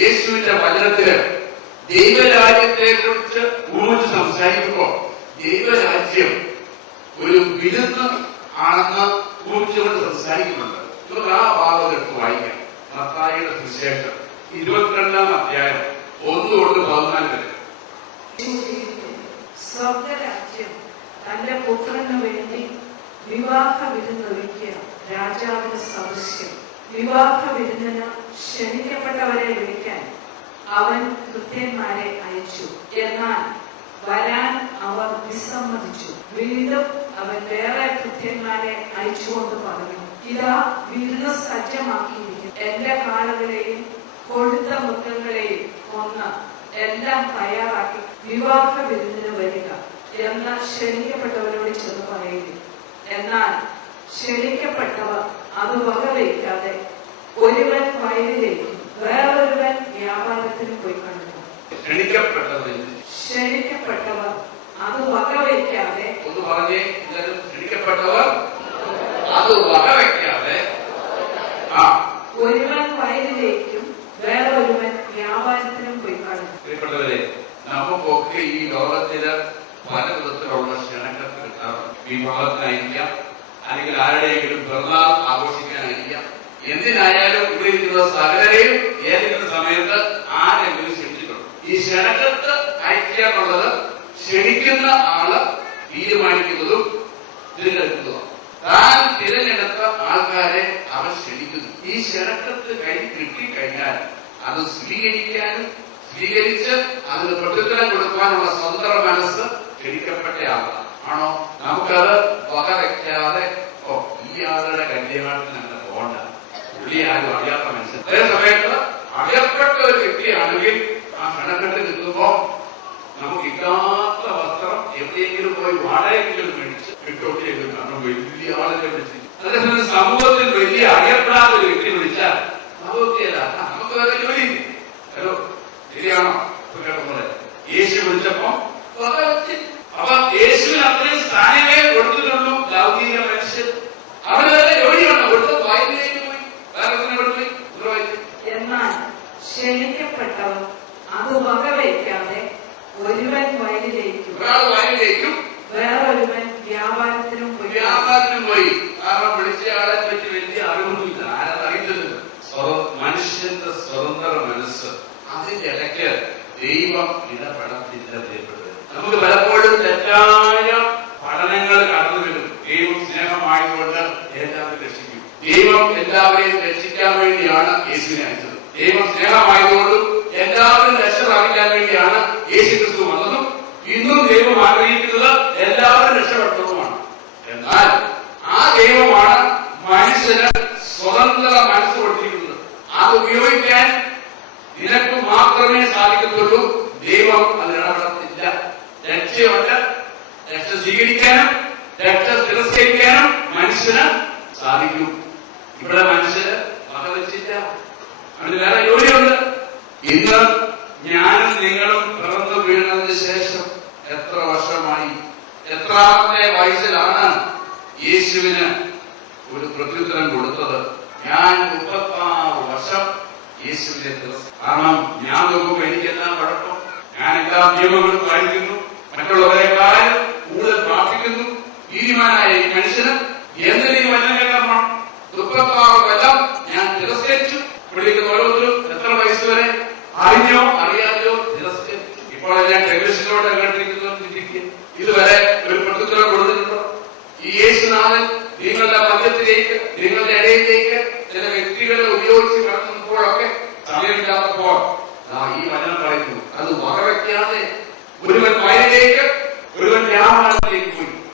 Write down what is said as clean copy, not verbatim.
യേശുവിന്റെ വചനത്തില് ദൈവരാജ്യത്തെ കുറിച്ച് ഊന്നിച്ച് സംസാരിക്കുമ്പോൾ ദൈവരാജ്യം ഒരു വിരുന്ന് ആണെന്ന് ഊന്നിച്ചുകൊണ്ട് സംസാരിക്കുന്നുണ്ട്. ആ ഭാഗം എടുത്ത് വായിക്കാം. മത്തായിയുടെ സുവിശേഷം 22-ാം അധ്യായം 1-14 വരെ. സ്വർഗരാജ്യം തന്റെ പുത്രന് വേണ്ടി വിവാഹ വിരുന്നൊരുക്കിയ രാജാവിന് സദൃശ്യം. വിവാഹ വിരുന്നിന് ക്ഷണിക്കപ്പെട്ടവരെ വിളിക്കാൻ അവൻ ഭൃത്യന്മാരെ അയച്ചു. എന്നാൽ വരാൻ അവർ വിസമ്മതിച്ചു. വീണ്ടും അവൻ വേറെ ഭൃത്യന്മാരെ അയച്ചുകൊണ്ട് പറഞ്ഞു, ഇതാ വിരുന്ന് സജ്ജമാക്കിയിരിക്കും. എന്റെ കാളുകളെയും കൊഴുത്ത മൃഗങ്ങളെയും കൊന്ന് എല്ലാം തയ്യാറാക്കി വിവാഹ വിരുന്നിന് വരിക എന്ന് ക്ഷണിക്കപ്പെട്ടവരോട് ചെന്ന് പറയുക. എന്നാൽ ക്ഷണിക്കപ്പെട്ടവർ അത് വകവയ്ക്കാതെ ഒരുവൻ വയലിലേക്കും വേറൊരുവൻ വ്യാപാരത്തിന് പോയി കണ്ടു. ക്ഷണിക്കപ്പെട്ടവർ അത് വകവയ്ക്കാതെ ഒരുവൻ വയലിലേക്കും വേറൊരുവൻ വ്യാപാരത്തിനും പോയി കണ്ടു. പ്രിയപ്പെട്ടവരെ, നമുക്കൊക്കെ ഈ ലോകത്തില് പല വിധത്തിലുള്ള ക്ഷണക്കത്ത് കിട്ടാറുണ്ട്. വിവാഹത്തിനായിരിക്കാം, അല്ലെങ്കിൽ ആരുടെയെങ്കിലും പിറന്നാൾ ആഘോഷിക്കാനായിരിക്കാം. എന്തിനായാലും ഇവിടെ ഇരിക്കുന്ന സകലരെയും ഏതെങ്കിലും സമയത്ത് ആരെങ്കിലും ക്ഷണിച്ചിട്ടുണ്ട്. ഈ ക്ഷണക്കത്ത് അയക്കുക എന്നുള്ളത് ക്ഷണിക്കുന്ന ആള് തീരുമാനിക്കുന്നതും തിരഞ്ഞെടുക്കുന്നതും. താൻ തിരഞ്ഞെടുത്ത ആൾക്കാരെ അവൻ ക്ഷണിക്കുന്നു. ഈ ക്ഷണക്കത്ത് കൈ കിട്ടിക്കഴിഞ്ഞാൽ അത് സ്വീകരിക്കാനും സ്വീകരിച്ച് അതിന് പ്രതിഫലം കൊടുക്കാനുള്ള സ്വന്തം മനസ്സ് ക്ഷണിക്കപ്പെട്ട ആളാണ്. ആണോ? നമുക്കത് വക വയ്ക്കാതെ ഈ ആളുടെ കല്യാണത്തിന് അങ്ങനെ പോകണ്ട, പുള്ളി ആരും അറിയാത്ത മനുഷ്യൻ. അതേ സമയത്ത് അറിയപ്പെട്ട ഒരു വ്യക്തിയാണെങ്കിൽ ആ ക്ഷണക്കെട്ട് നിൽക്കുമ്പോ നമുക്ക് ഇല്ലാത്ത വസ്ത്രം എവിടെയെങ്കിലും പോയി വാടകയ്ക്കെങ്കിലും മേടിച്ച് ഇട്ടോട്ടിയെങ്കിലും കാരണം വലിയ ആളിനെ വിളിച്ച്. അതേസമയം സമൂഹത്തിൽ വലിയ അറിയപ്പെടാത്ത ഒരു വ്യക്തി വിളിച്ചാൽ നമുക്കല്ല, നമുക്ക് വേറെ ജോലി. ഹലോ, ശരിയാണോ? യേശു വിളിച്ചപ്പോ അപ്പൊ യേശുവിന് അത്രയും സ്ഥാനമേ കൊടുത്തിട്ടുള്ളൂ ലൗകിക മനുഷ്യർ. അവന് വേറെ ജോലിയുണ്ട്, കൊടുത്ത വായിലേക്ക് പോയി വേറെ പോയി. എന്നാൽ ക്ഷണിക്കപ്പെട്ടവർ അത് വകവയ്ക്കാതെ ഒരുവൻ വയലിലേക്കും വേറൊരുവൻ വ്യാപാരത്തിനും പോയി. കാരണം വിളിച്ചയാളെ പറ്റി വലിയ അറിവൊന്നുമില്ല, ആരറിയുന്നത്. മനുഷ്യന്റെ സ്വതന്ത്ര മനസ്സ്, അതിന്റെ ഇടയ്ക്ക് ദൈവം ഇടപെടത്തില്ല. നമുക്ക് പലപ്പോഴും തെറ്റായ പഠനങ്ങൾ കടന്നു വരും. ദൈവം സ്നേഹമായതുകൊണ്ട് എല്ലാവരും രക്ഷിക്കും. ദൈവം എല്ലാവരെയും രക്ഷിക്കാൻ വേണ്ടിയാണ് യേശുവിനെ അയച്ചത്. ദൈവം സ്നേഹമായതുകൊണ്ടും എല്ലാവരും രക്ഷ പ്രാപിക്കാൻ വേണ്ടിയാണ് യേശു ക്രിസ്തു വന്നതും ഇന്നും ദൈവം ആഗ്രഹിക്കുന്നത് എല്ലാവരും രക്ഷപ്പെടുന്നതുമാണ്. എന്നാൽ ആ ദൈവമാണ് മനുഷ്യന് സ്വതന്ത്ര മനസ്സ് കൊടുത്തിരിക്കുന്നത്. അത് ഉപയോഗിക്കാൻ നിനക്ക് മാത്രമേ സാധിക്കത്തുള്ളൂ. ദൈവം അതിനിടപെടത്തില്ല. രക്ഷയുണ്ട്, രക്ഷ സ്വീകരിക്കാനും രക്ഷ തിരസ്കരിക്കാനും മനുഷ്യന് സാധിക്കും. ഇവിടെ മനുഷ്യന് വകവച്ചില്ല, അവന് വേറെ ജോലിയുണ്ട്. ഇന്ന് ഞാനും നിങ്ങളും പിറന്നു വീണതിന് ശേഷം എത്ര വർഷമായി, എത്രാമത്തെ വയസ്സിലാണ് യേശുവിന് ഒരു പ്രത്യുത്തരം കൊടുത്തത്? ഞാൻ 36 വർഷം യേശുവിനെ കാരണം ഞാൻ നോക്കുമ്പോ എനിക്കെല്ലാം കുഴപ്പം. ഞാൻ എല്ലാ നിയമങ്ങളും പാലിക്കുന്നു, മറ്റുള്ളവരെക്കാളും കൂടുതൽ പ്രാർത്ഥിക്കുന്നു. നീതിമാനായ ഈ മനുഷ്യന് എന്തിനീ വചനം കേൾക്കണം? 36 കൊല്ലം ഞാൻ തിരസ്കരിച്ചു. വിളിക്കുന്ന ഓരോരുത്തരും എത്ര വയസ്സ് വരെ അറിഞ്ഞോ അറിയാതെയോ തിരസ്കരിച്ചു. ഇപ്പോഴെല്ലാം ടെലിവിഷനിലൂടെ കേട്ടിരിക്കുന്നു. ഇതുവരെ ഒരു പ്രത്യുത്തരം കൊടുത്തിട്ടുണ്ടോ? ഈ യേശുനാഥൻ നിങ്ങളുടെ മധ്യത്തിലേക്ക്, നിങ്ങളുടെ ഇടയിലേക്ക് ചില